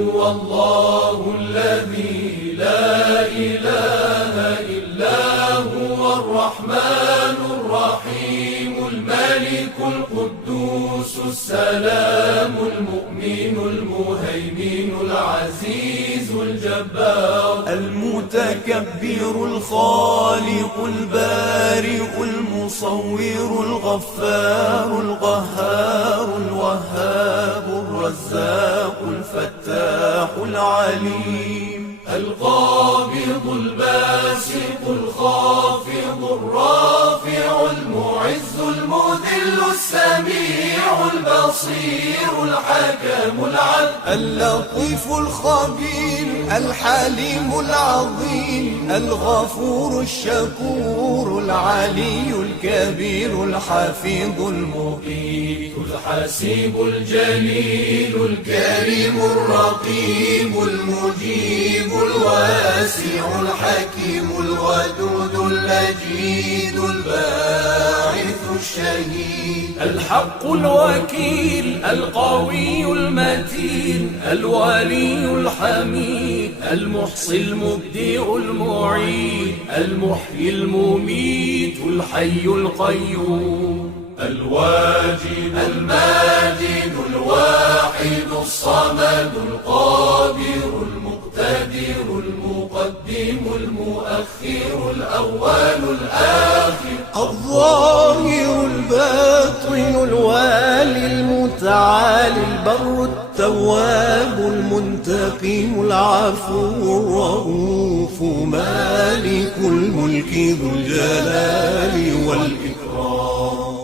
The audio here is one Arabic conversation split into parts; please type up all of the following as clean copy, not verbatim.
هو الله الذي لا إله إلا هو الرحمن الرحيم الملك القدوس السلام المؤمن المهيمن العزيز الجبار المتكبر الخالق البارئ المصور الغفار القهار الوهاب الرزاق الفتاح العليم القابض الباسط الخافض الرافع المعز المذل السميع البصير الحكم العدل اللطيف الخبير الحليم العظيم الغفور الشكور العلي الكبير الحفيظ المقيت الحسيب الجليل الكريم الرقيب المجيب الواسع الحكيم الودود اللجيد الباعث الشهيد الحق الوكيل القوي المتين الولي الحميد المحصي المبدئ المعيد المحيي المميت الحي القيوم الواجد الماجد الواحد الصمد القادر المقتدر المقدم المؤخر الأول الآخر الظاهر الباطن الوالي المتعالي البر التواب المنتقم العفو الرؤوف مالك الملك ذو الجلال والإكرام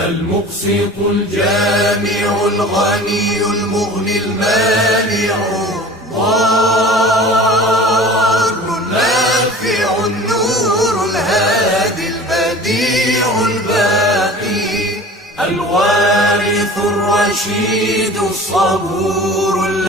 المقسط الجامع الغني المغني المانع الضار النافع النور الهادي البديع الباقي الوارث الرشيد الصبور